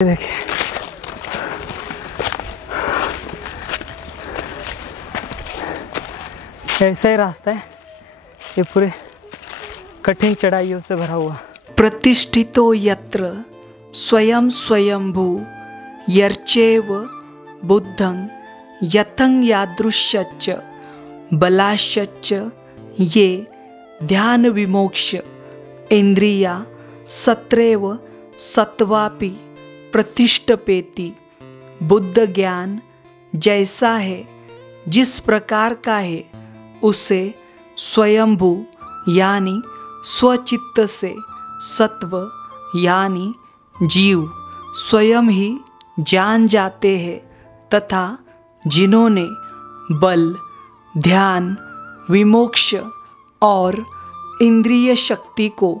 देखिए ऐसा ही रास्ता है, ये पूरे कठिन चढ़ाइयों से भरा हुआ। प्रतिष्ठितो यत्र स्वयं स्वयंभू यर्चेव बुद्धं यतं यादृश्यच्च बलाश्च ये ध्यान विमोक्ष इंद्रिया सत्रेव सत्वापि प्रतिष्ठपेति। बुद्ध ज्ञान जैसा है, जिस प्रकार का है, उसे स्वयंभू यानी स्वचित्त से सत्व यानी जीव स्वयं ही जान जाते हैं तथा जिन्होंने बल, ध्यान, विमोक्ष और इंद्रिय शक्ति को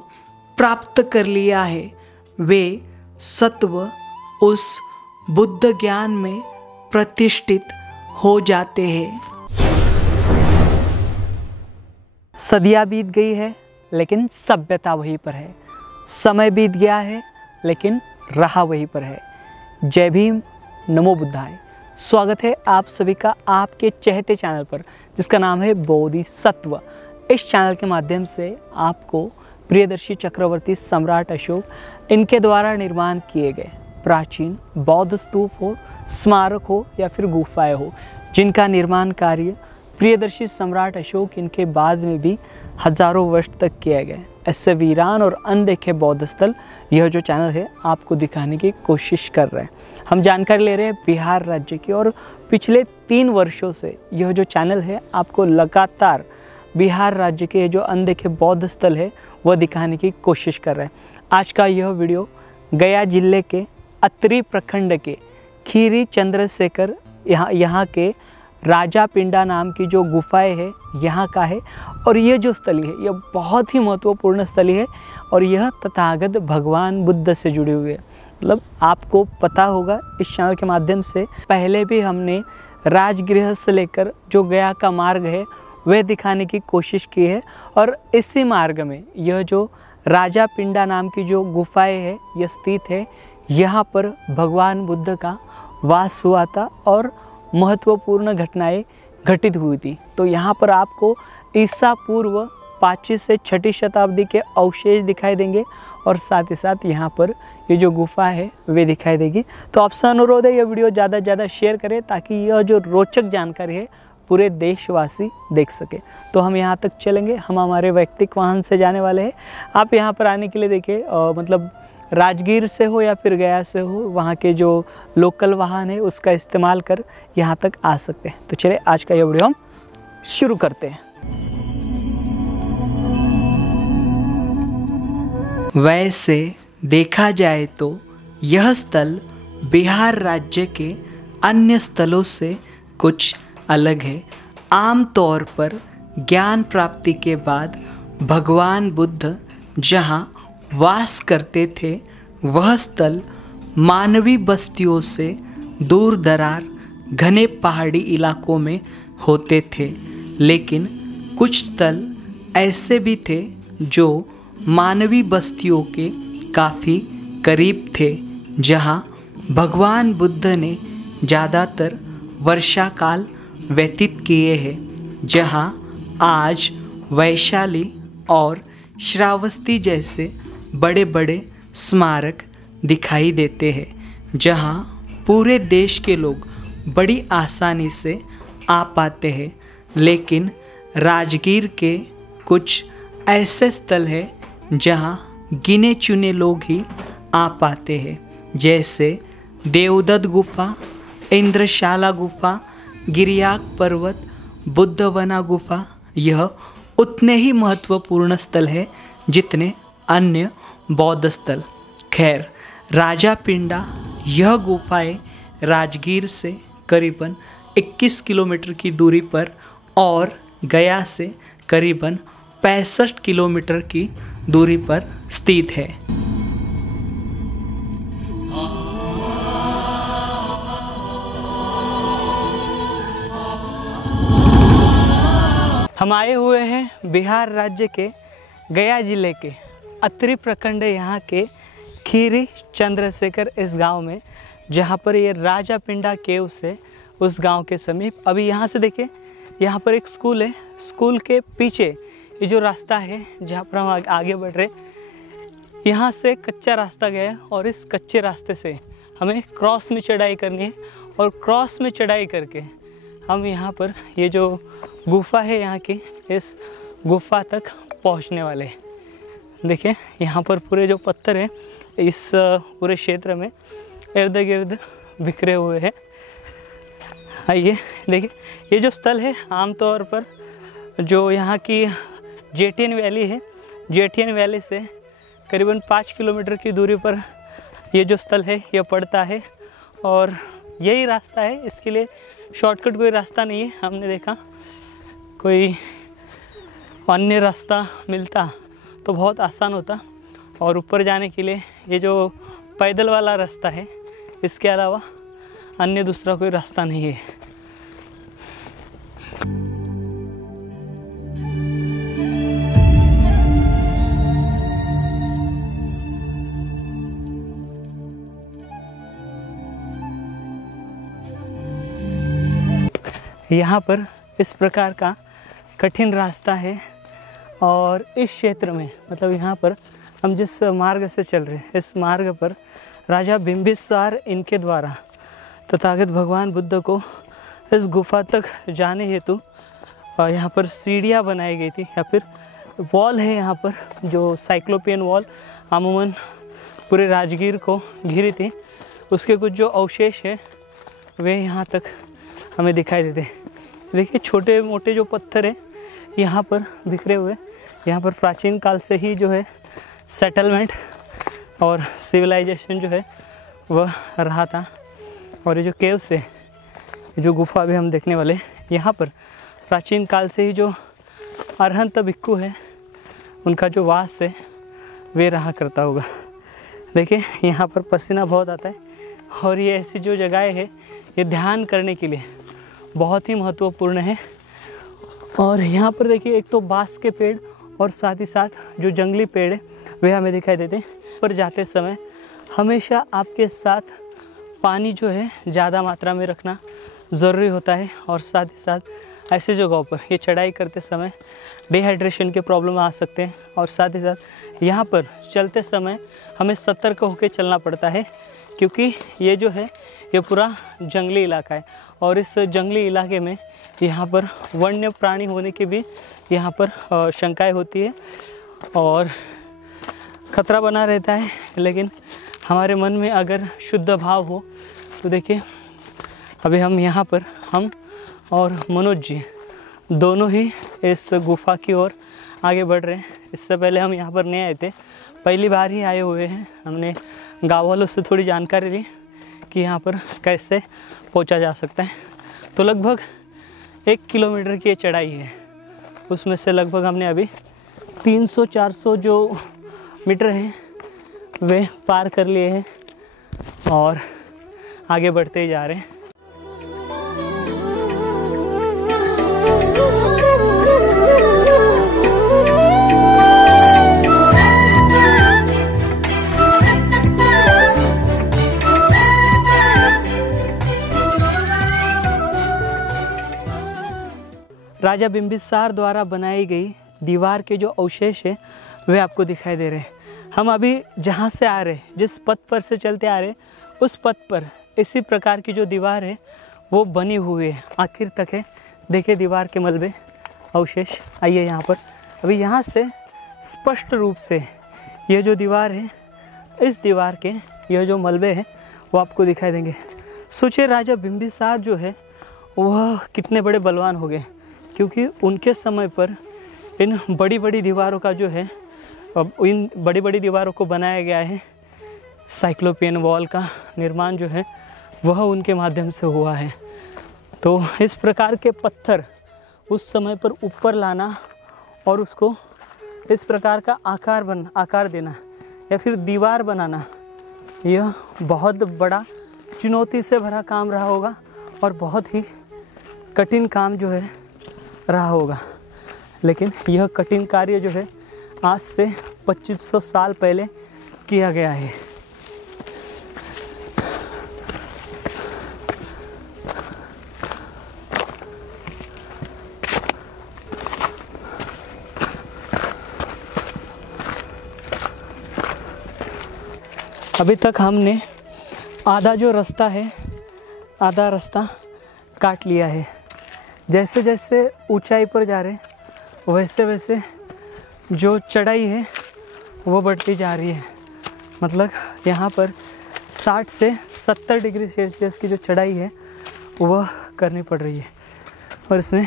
प्राप्त कर लिया है, वे सत्व उस बुद्ध ज्ञान में प्रतिष्ठित हो जाते हैं। सदियाँ बीत गई है लेकिन सभ्यता वहीं पर है, समय बीत गया है लेकिन रहा वहीं पर है। जय भीम, नमो बुद्धाय। स्वागत है आप सभी का आपके चहेते चैनल पर, जिसका नाम है बोधिसत्व। इस चैनल के माध्यम से आपको प्रियदर्शी चक्रवर्ती सम्राट अशोक इनके द्वारा निर्माण किए गए प्राचीन बौद्ध स्तूप हो, स्मारक हो या फिर गुफाएं हो, जिनका निर्माण कार्य प्रियदर्शी सम्राट अशोक इनके बाद में भी हजारों वर्ष तक किया गया, ऐसे वीरान और अनदेखे बौद्ध स्थल यह जो चैनल है आपको दिखाने की कोशिश कर रहे हैं। हम जानकारी ले रहे हैं बिहार राज्य की, और पिछले 3 वर्षों से यह जो चैनल है आपको लगातार बिहार राज्य के जो अनदेखे बौद्ध स्थल है वह दिखाने की कोशिश कर रहे हैं। आज का यह वीडियो गया जिले के अतरी प्रखंड के खीरी चंद्रशेखर यहाँ के राजा पिंडा नाम की जो गुफाएं है यहाँ का है। और ये जो स्थली है यह बहुत ही महत्वपूर्ण स्थली है, और यह तथागत भगवान बुद्ध से जुड़ी हुई है। मतलब आपको पता होगा इस चैनल के माध्यम से पहले भी हमने राजगृह से लेकर जो गया का मार्ग है वह दिखाने की कोशिश की है, और इसी मार्ग में यह जो राजा पिंडा नाम की जो गुफाएं है यह स्थित है। यहाँ पर भगवान बुद्ध का वास हुआ था और महत्वपूर्ण घटनाएं घटित हुई थी। तो यहाँ पर आपको ईसा पूर्व 5वीं से 6वीं शताब्दी के अवशेष दिखाई देंगे, और साथ ही साथ यहाँ पर ये जो गुफा है वे दिखाई देगी। तो आपसे अनुरोध है यह वीडियो ज़्यादा से ज़्यादा शेयर करें ताकि यह जो रोचक जानकारी है पूरे देशवासी देख सके। तो हम यहाँ तक चलेंगे, हम हमारे व्यक्तिगत वाहन से जाने वाले हैं। आप यहाँ पर आने के लिए देखिए मतलब राजगीर से हो या फिर गया से हो, वहाँ के जो लोकल वाहन है उसका इस्तेमाल कर यहाँ तक आ सकते हैं। तो चलिए आज का यह वीडियो हम शुरू करते हैं। वैसे देखा जाए तो यह स्थल बिहार राज्य के अन्य स्थलों से कुछ अलग है। आमतौर पर ज्ञान प्राप्ति के बाद भगवान बुद्ध जहाँ वास करते थे वह स्थल मानवी बस्तियों से दूर दरार घने पहाड़ी इलाकों में होते थे, लेकिन कुछ स्थल ऐसे भी थे जो मानवी बस्तियों के काफ़ी करीब थे, जहाँ भगवान बुद्ध ने ज़्यादातर वर्षा काल व्यतीत किए हैं, जहाँ आज वैशाली और श्रावस्ती जैसे बड़े बड़े स्मारक दिखाई देते हैं, जहाँ पूरे देश के लोग बड़ी आसानी से आ पाते हैं। लेकिन राजगीर के कुछ ऐसे स्थल हैं जहाँ गिने चुने लोग ही आ पाते हैं, जैसे देवदत्त गुफा, इंद्रशाला गुफा, गिरियाक पर्वत, बुद्धवना गुफा। यह उतने ही महत्वपूर्ण स्थल है जितने अन्य बौद्ध स्थल। खैर, राजा पिंडा यह गुफाएं राजगीर से करीबन 21 किलोमीटर की दूरी पर और गया से करीबन 65 किलोमीटर की दूरी पर स्थित है। हम आए हुए हैं बिहार राज्य के गया जिले के अतरी प्रखंड यहाँ के खीरी चंद्रशेखर इस गांव में, जहां पर ये राजा पिंडा केव से उस गांव के समीप। अभी यहाँ से देखिए, यहाँ पर एक स्कूल है, स्कूल के पीछे ये जो रास्ता है जहाँ पर हम आगे बढ़ रहे, यहाँ से कच्चा रास्ता गया है और इस कच्चे रास्ते से हमें क्रॉस में चढ़ाई करनी है और क्रॉस में चढ़ाई करके हम यहाँ पर ये जो गुफा है यहाँ की, इस गुफा तक पहुँचने वाले हैं। देखिए यहाँ पर पूरे जो पत्थर हैं इस पूरे क्षेत्र में इर्द गिर्द बिखरे हुए हैं। आइए देखिए, ये जो स्थल है आमतौर पर जो यहाँ की जेटियन वैली है, जेटियन वैली से करीबन 5 किलोमीटर की दूरी पर ये जो स्थल है यह पड़ता है और यही रास्ता है। इसके लिए शॉर्टकट कोई रास्ता नहीं है। हमने देखा कोई अन्य रास्ता मिलता तो बहुत आसान होता और ऊपर जाने के लिए ये जो पैदल वाला रास्ता है, इसके अलावा अन्य दूसरा कोई रास्ता नहीं है। यहाँ पर इस प्रकार का कठिन रास्ता है और इस क्षेत्र में, मतलब यहाँ पर हम जिस मार्ग से चल रहे हैं, इस मार्ग पर राजा बिंबिसार इनके द्वारा तथागत भगवान बुद्ध को इस गुफा तक जाने हेतु यहाँ पर सीढ़ियाँ बनाई गई थी या फिर वॉल है यहाँ पर, जो साइक्लोपियन वॉल अमूमन पूरे राजगीर को घिरी थी, उसके कुछ जो अवशेष है वे यहाँ तक हमें दिखाई देते हैं। देखिए छोटे मोटे जो पत्थर हैं यहाँ पर बिखरे हुए, यहाँ पर प्राचीन काल से ही जो है सेटलमेंट और सिविलाइजेशन जो है वह रहा था। और ये जो केव से जो गुफा भी हम देखने वाले, यहाँ पर प्राचीन काल से ही जो अरहंत भिक्खु है उनका जो वास है वे रहा करता होगा। देखिए यहाँ पर पसीना बहुत आता है और ये ऐसी जो जगह है ये ध्यान करने के लिए बहुत ही महत्वपूर्ण है। और यहाँ पर देखिए एक तो बांस के पेड़ और साथ ही साथ जो जंगली पेड़ है वे हमें दिखाई देते हैं। पर जाते समय हमेशा आपके साथ पानी जो है ज़्यादा मात्रा में रखना ज़रूरी होता है और साथ ही साथ ऐसे जगहों पर ये चढ़ाई करते समय डिहाइड्रेशन के प्रॉब्लम आ सकते हैं। और साथ ही साथ यहाँ पर चलते समय हमें सतर्क होकर चलना पड़ता है क्योंकि ये जो है ये पूरा जंगली इलाका है और इस जंगली इलाके में यहाँ पर वन्य प्राणी होने की भी यहाँ पर शंकाएं होती है और खतरा बना रहता है। लेकिन हमारे मन में अगर शुद्ध भाव हो तो देखिए अभी हम यहाँ पर, हम और मनोज जी दोनों ही इस गुफा की ओर आगे बढ़ रहे हैं। इससे पहले हम यहाँ पर नहीं आए थे, पहली बार ही आए हुए हैं। हमने गाँव वालों से थोड़ी जानकारी ली कि यहाँ पर कैसे पहुँचा जा सकता है। तो लगभग 1 किलोमीटर की चढ़ाई है, उसमें से लगभग हमने अभी 300-400 जो मीटर हैं वे पार कर लिए हैं और आगे बढ़ते ही जा रहे हैं। राजा बिंबिसार द्वारा बनाई गई दीवार के जो अवशेष है वे आपको दिखाई दे रहे हैं। हम अभी जहाँ से आ रहे, जिस पथ पर से चलते आ रहे, उस पथ पर इसी प्रकार की जो दीवार है वो बनी हुई है, आखिर तक है। देखिए दीवार के मलबे अवशेष। आइए यहाँ पर, अभी यहाँ से स्पष्ट रूप से ये जो दीवार है, इस दीवार के यह जो मलबे हैं वो आपको दिखाई देंगे। सोचिए राजा बिंबिसार जो है वह कितने बड़े बलवान हो गए, क्योंकि उनके समय पर इन बड़ी बड़ी दीवारों का जो है, इन बड़ी बड़ी दीवारों को बनाया गया है। साइक्लोपियन वॉल का निर्माण जो है वह उनके माध्यम से हुआ है। तो इस प्रकार के पत्थर उस समय पर ऊपर लाना और उसको इस प्रकार का आकार देना या फिर दीवार बनाना, यह बहुत बड़ा चुनौती से भरा काम रहा होगा और बहुत ही कठिन काम जो है रहा होगा। लेकिन यह कठिन कार्य जो है आज से 2500 साल पहले किया गया है। अभी तक हमने आधा जो रास्ता है, आधा रास्ता काट लिया है। जैसे जैसे ऊंचाई पर जा रहे हैं वैसे वैसे जो चढ़ाई है वो बढ़ती जा रही है। मतलब यहाँ पर 60 से 70 डिग्री सेल्सियस की जो चढ़ाई है वह करनी पड़ रही है और इसमें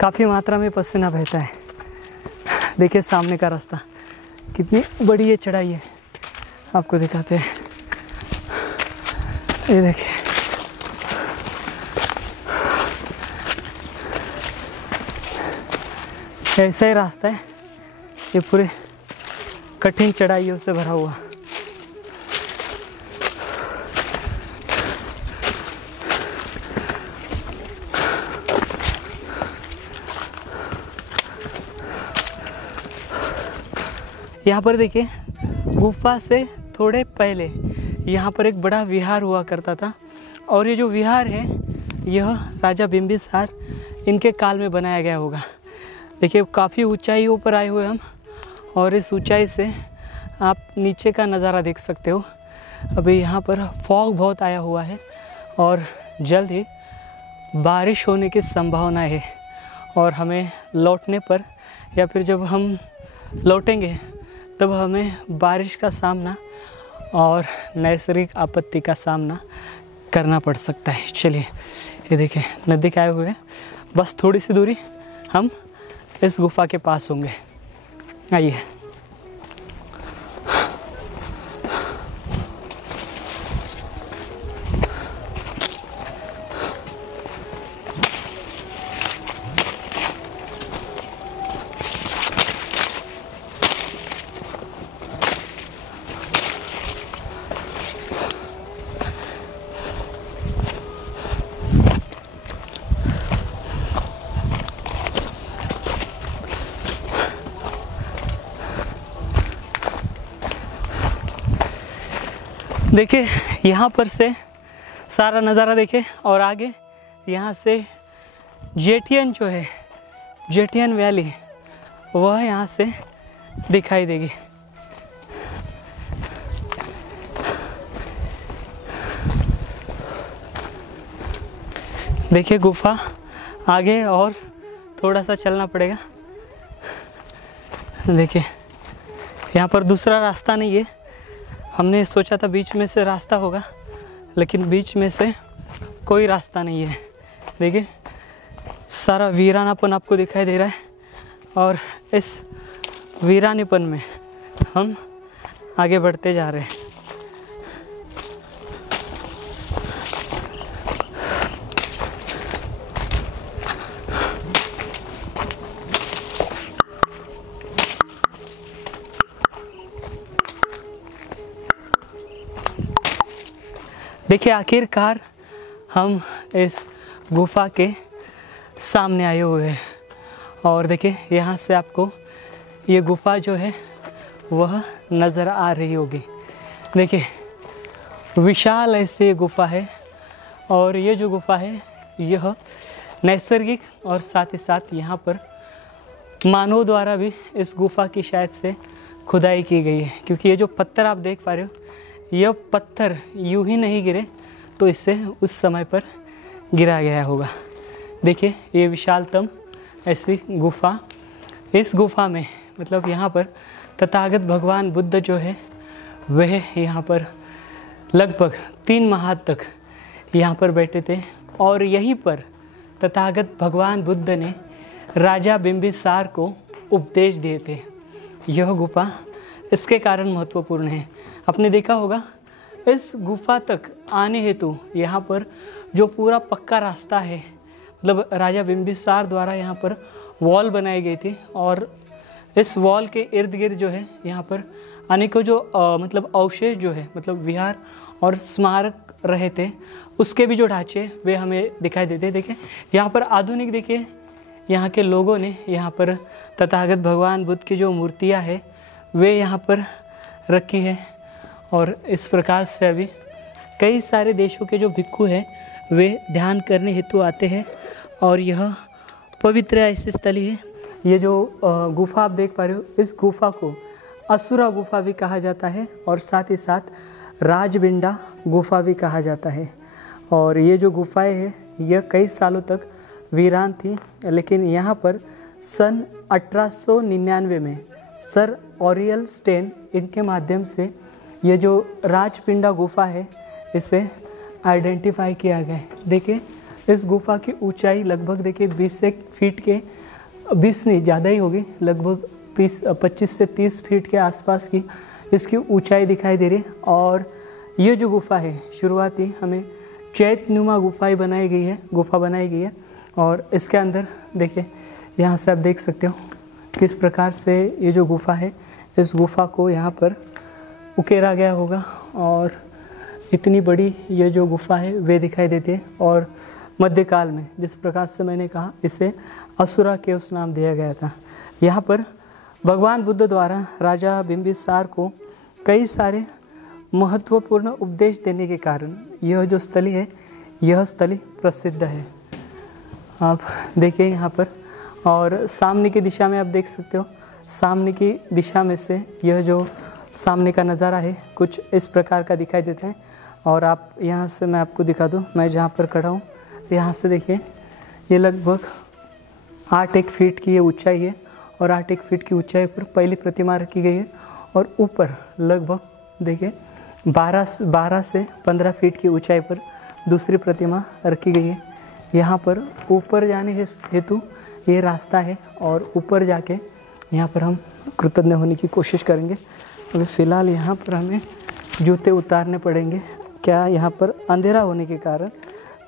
काफ़ी मात्रा में पसीना बहता है। देखिए सामने का रास्ता कितनी बड़ी ये चढ़ाई है, आपको दिखाते हैं। ये देखिए, ऐसा ही रास्ता है, ये पूरे कठिन चढ़ाइयों से भरा हुआ। यहाँ पर देखिए, गुफा से थोड़े पहले यहाँ पर एक बड़ा विहार हुआ करता था और ये जो विहार है यह राजा बिंबिसार इनके काल में बनाया गया होगा। देखिए काफ़ी ऊंचाइयों पर आए हुए हम और इस ऊंचाई से आप नीचे का नज़ारा देख सकते हो। अभी यहाँ पर फॉग बहुत आया हुआ है और जल्द ही बारिश होने की संभावना है और हमें लौटने पर या फिर जब हम लौटेंगे तब हमें बारिश का सामना और नैसर्गिक आपत्ति का सामना करना पड़ सकता है। चलिए, ये देखें नदी के आए हुए हैं, बस थोड़ी सी दूरी हम इस गुफा के पास होंगे। आइए, देखिए यहाँ पर से सारा नज़ारा देखे और आगे यहाँ से जेटियन जो है, जेटियन वैली, वह यहाँ से दिखाई देगी। देखिए गुफा आगे और थोड़ा सा चलना पड़ेगा। देखिए यहाँ पर दूसरा रास्ता नहीं है। हमने सोचा था बीच में से रास्ता होगा, लेकिन बीच में से कोई रास्ता नहीं है। देखिए सारा वीरानापन आपको दिखाई दे रहा है और इस वीरानेपन में हम आगे बढ़ते जा रहे हैं। देखिए आखिरकार हम इस गुफा के सामने आए हुए हैं और देखिए यहाँ से आपको ये गुफा जो है वह नज़र आ रही होगी। देखिए विशाल ऐसी गुफा है और ये जो गुफा है यह नैसर्गिक और साथ ही साथ यहाँ पर मानव द्वारा भी इस गुफा की शायद से खुदाई की गई है, क्योंकि ये जो पत्थर आप देख पा रहे हो, यह पत्थर यूं ही नहीं गिरे तो इससे उस समय पर गिरा गया होगा। देखिए ये विशालतम ऐसी गुफा, इस गुफा में मतलब यहाँ पर तथागत भगवान बुद्ध जो है वह यहाँ पर लगभग 3 माह तक यहाँ पर बैठे थे और यहीं पर तथागत भगवान बुद्ध ने राजा बिंबिसार को उपदेश दिए थे। यह गुफा इसके कारण महत्वपूर्ण है। आपने देखा होगा इस गुफा तक आने हेतु यहाँ पर जो पूरा पक्का रास्ता है, मतलब राजा बिंबिसार द्वारा यहाँ पर वॉल बनाई गई थी और इस वॉल के इर्द गिर्द जो है यहाँ पर अनेकों जो मतलब अवशेष जो है, मतलब विहार और स्मारक रहे थे, उसके भी जो ढांचे वे हमें दिखाई देते। देखिए यहाँ पर आधुनिक, देखिए यहाँ के लोगों ने यहाँ पर तथागत भगवान बुद्ध की जो मूर्तियाँ है वे यहाँ पर रखी है और इस प्रकार से अभी कई सारे देशों के जो भिक्खु हैं वे ध्यान करने हेतु आते हैं और यह पवित्र ऐसी स्थली है। ये जो गुफा आप देख पा रहे हो, इस गुफा को असुरा गुफा भी कहा जाता है और साथ ही साथ राजबिंडा गुफा भी कहा जाता है। और ये जो गुफाएं हैं यह कई सालों तक वीरान थी, लेकिन यहाँ पर सन 1899 में सर ऑरियल स्टेन इनके माध्यम से ये जो राजपिंडा गुफा है इसे आइडेंटिफाई किया गया है। देखिए इस गुफा की ऊंचाई लगभग देखिए 20 फीट के 20 नहीं ज़्यादा ही होगी, लगभग 25 से 30 फीट के आसपास की इसकी ऊंचाई दिखाई दे रही है। और ये जो गुफा है शुरुआती हमें चैत्यनुमा गुफा बनाई गई है। और इसके अंदर देखिए यहाँ से आप देख सकते हो किस प्रकार से ये जो गुफा है इस गुफा को यहाँ पर उकेरा गया होगा और इतनी बड़ी ये जो गुफा है वे दिखाई देती है। और मध्यकाल में जिस प्रकार से मैंने कहा इसे असुरा केव्स नाम दिया गया था। यहाँ पर भगवान बुद्ध द्वारा राजा बिंबिसार को कई सारे महत्वपूर्ण उपदेश देने के कारण यह जो स्थली है यह स्थली प्रसिद्ध है। आप देखिए यहाँ पर, और सामने की दिशा में आप देख सकते हो, सामने की दिशा में से यह जो सामने का नज़ारा है कुछ इस प्रकार का दिखाई देता है। और आप यहाँ से मैं आपको दिखा दूँ, मैं जहाँ पर खड़ा हूँ यहाँ से देखिए ये लगभग 8 फीट की ये ऊंचाई है और 8 फीट की ऊंचाई पर पहली प्रतिमा रखी गई है। और ऊपर लगभग देखिए 12 से 15 फीट की ऊंचाई पर दूसरी प्रतिमा रखी गई है। यहाँ पर ऊपर जाने हेतु ये रास्ता है और ऊपर जाके यहाँ पर हम कृतज्ञ होने की कोशिश करेंगे। अभी फ़िलहाल यहाँ पर हमें जूते उतारने पड़ेंगे। क्या यहाँ पर अंधेरा होने के कारण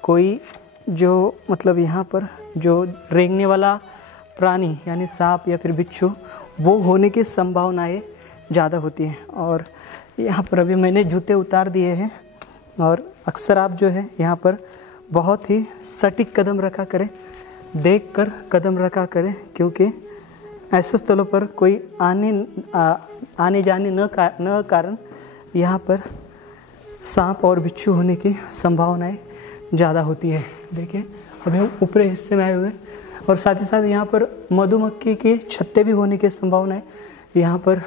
कोई जो मतलब यहाँ पर जो रेंगने वाला प्राणी यानी सांप या फिर बिच्छू वो होने की संभावनाएं ज़्यादा होती हैं। और यहाँ पर अभी मैंने जूते उतार दिए हैं। और अक्सर आप जो है यहाँ पर बहुत ही सटीक कदम रखा करें, देख कर कदम रखा करें, क्योंकि ऐसे स्थलों पर कोई आने जाने न कारण यहाँ पर सांप और बिच्छू होने की संभावनाएं ज़्यादा होती है। देखिए अभी हम ऊपरी हिस्से में आए हुए हैं और साथ ही साथ यहाँ पर मधुमक्खी के छत्ते भी होने की संभावनाएं यहाँ पर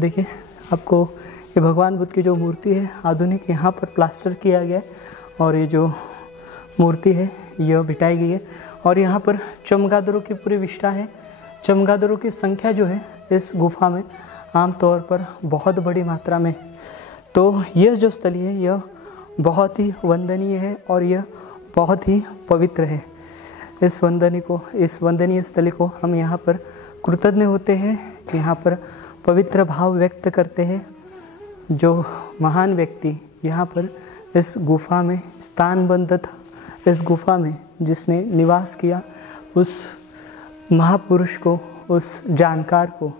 देखिए। आपको ये भगवान बुद्ध की जो मूर्ति है आधुनिक यहाँ पर प्लास्टर किया गया है और ये जो मूर्ति है यह बिठाई गई है। और यहाँ पर चमगादड़ों की पूरी विष्ठा है। चमगादड़ों की संख्या जो है इस गुफा में आमतौर पर बहुत बड़ी मात्रा में। तो यह जो स्थली है यह बहुत ही वंदनीय है और यह बहुत ही पवित्र है। इस वंदनीय स्थली को हम यहाँ पर कृतज्ञ होते हैं, यहाँ पर पवित्र भाव व्यक्त करते हैं। जो महान व्यक्ति यहाँ पर इस गुफा में स्थानबद्ध था, इस गुफा में जिसने निवास किया, उस महापुरुष को, उस जानकार को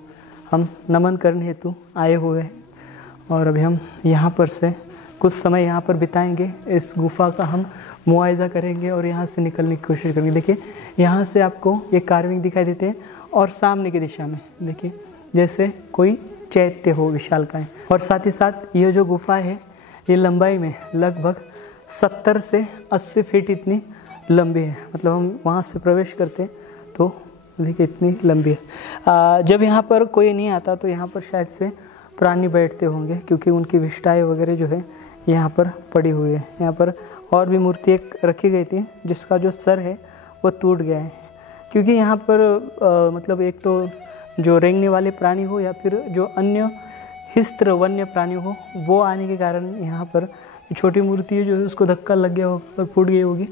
हम नमन करने हेतु आए हुए हैं। और अभी हम यहाँ पर से कुछ समय यहाँ पर बिताएंगे, इस गुफा का हम मुआयजा करेंगे और यहाँ से निकलने की कोशिश करेंगे। देखिए यहाँ से आपको ये कार्विंग दिखाई देते हैं और सामने की दिशा में देखिए जैसे कोई चैत्य हो विशालकाय। और साथ ही साथ ये जो गुफा है ये लंबाई में लगभग 70 से 80 फीट इतनी लंबी है। मतलब हम वहाँ से प्रवेश करते हैं तो देखिए इतनी लंबी है। जब यहाँ पर कोई नहीं आता तो यहाँ पर शायद से प्राणी बैठते होंगे, क्योंकि उनकी विष्ठाएँ वगैरह जो है यहाँ पर पड़ी हुई है। यहाँ पर और भी मूर्ति एक रखी गई थी जिसका जो सर है वो टूट गया है, क्योंकि यहाँ पर मतलब एक तो जो रेंगने वाले प्राणी हो या फिर जो अन्य हिस्त्र वन्य प्राणी हो वो आने के कारण यहाँ पर छोटी मूर्ति है जो उसको धक्का लग गया होगा और फूट गई होगी।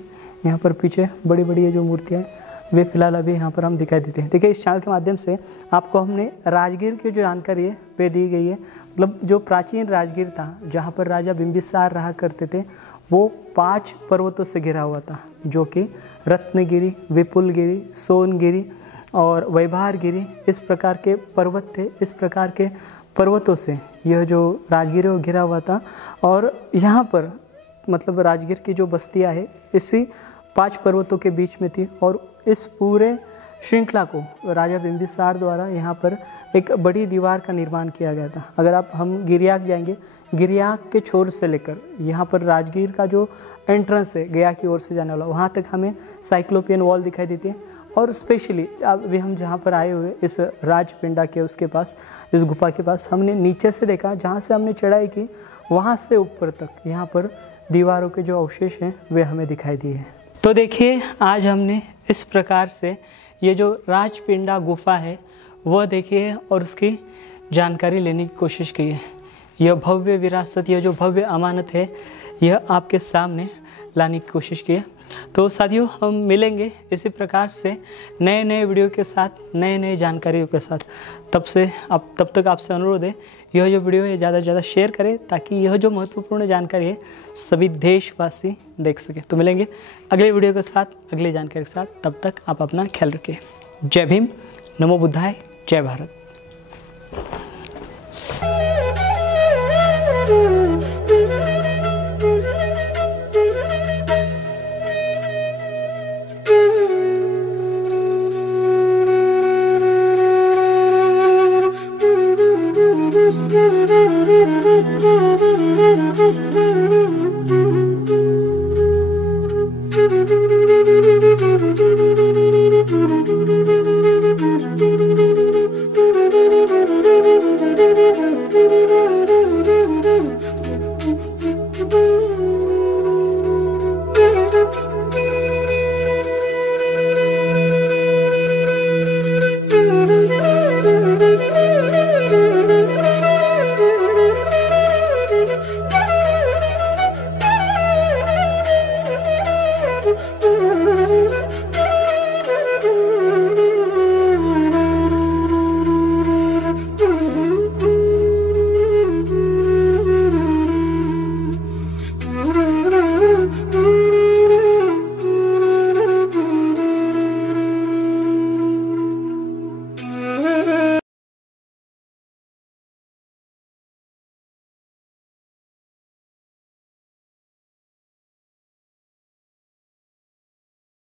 यहाँ पर पीछे बड़ी बड़ी ये जो मूर्तियाँ हैं वे फिलहाल अभी यहाँ पर हम दिखाई देते हैं। देखिए इस चैनल के माध्यम से आपको हमने राजगीर की जो जानकारी है वे दी गई है। मतलब जो प्राचीन राजगीर था जहाँ पर राजा बिंबिसार रहा करते थे वो 5 पर्वतों से घिरा हुआ था, जो कि रत्नगिरी, विपुलगिरी, सोनगिरी और वैभारगिरी इस प्रकार के पर्वत थे। इस प्रकार के पर्वतों से यह जो राजगीर है वो घिरा हुआ था। और यहाँ पर मतलब राजगीर की जो बस्तियाँ है इसी 5 पर्वतों के बीच में थी। और इस पूरे श्रृंखला को राजा बिंबिसार द्वारा यहाँ पर एक बड़ी दीवार का निर्माण किया गया था। अगर हम गिरियाक जाएंगे, गिरियाक के छोर से लेकर यहाँ पर राजगीर का जो एंट्रेंस है गया की ओर से जाने वाला, वहाँ तक हमें साइक्लोपियन वॉल दिखाई देती है। और स्पेशली अभी हम जहाँ पर आए हुए इस राजपिंडा के उसके पास, इस गुफा के पास, हमने नीचे से देखा, जहाँ से हमने चढ़ाई की वहाँ से ऊपर तक यहाँ पर दीवारों के जो अवशेष हैं वे हमें दिखाई दिए हैं। तो देखिए आज हमने इस प्रकार से ये जो राजपिंडा गुफा है वह देखी है और उसकी जानकारी लेने की कोशिश की है। यह भव्य विरासत, यह जो भव्य अमानत है, यह आपके सामने लाने की कोशिश की है। तो साथियों, हम मिलेंगे इसी प्रकार से नए नए वीडियो के साथ, नए नए जानकारियों के साथ। तब तक आपसे अनुरोध है, यह जो वीडियो है ज़्यादा से ज़्यादा शेयर करें ताकि यह जो महत्वपूर्ण जानकारी है सभी देशवासी देख सके। तो मिलेंगे अगले वीडियो के साथ, अगली जानकारी के साथ। तब तक आप अपना ख्याल रखें। जय भीम, नमो बुद्धाय, जय भारत। Thank you.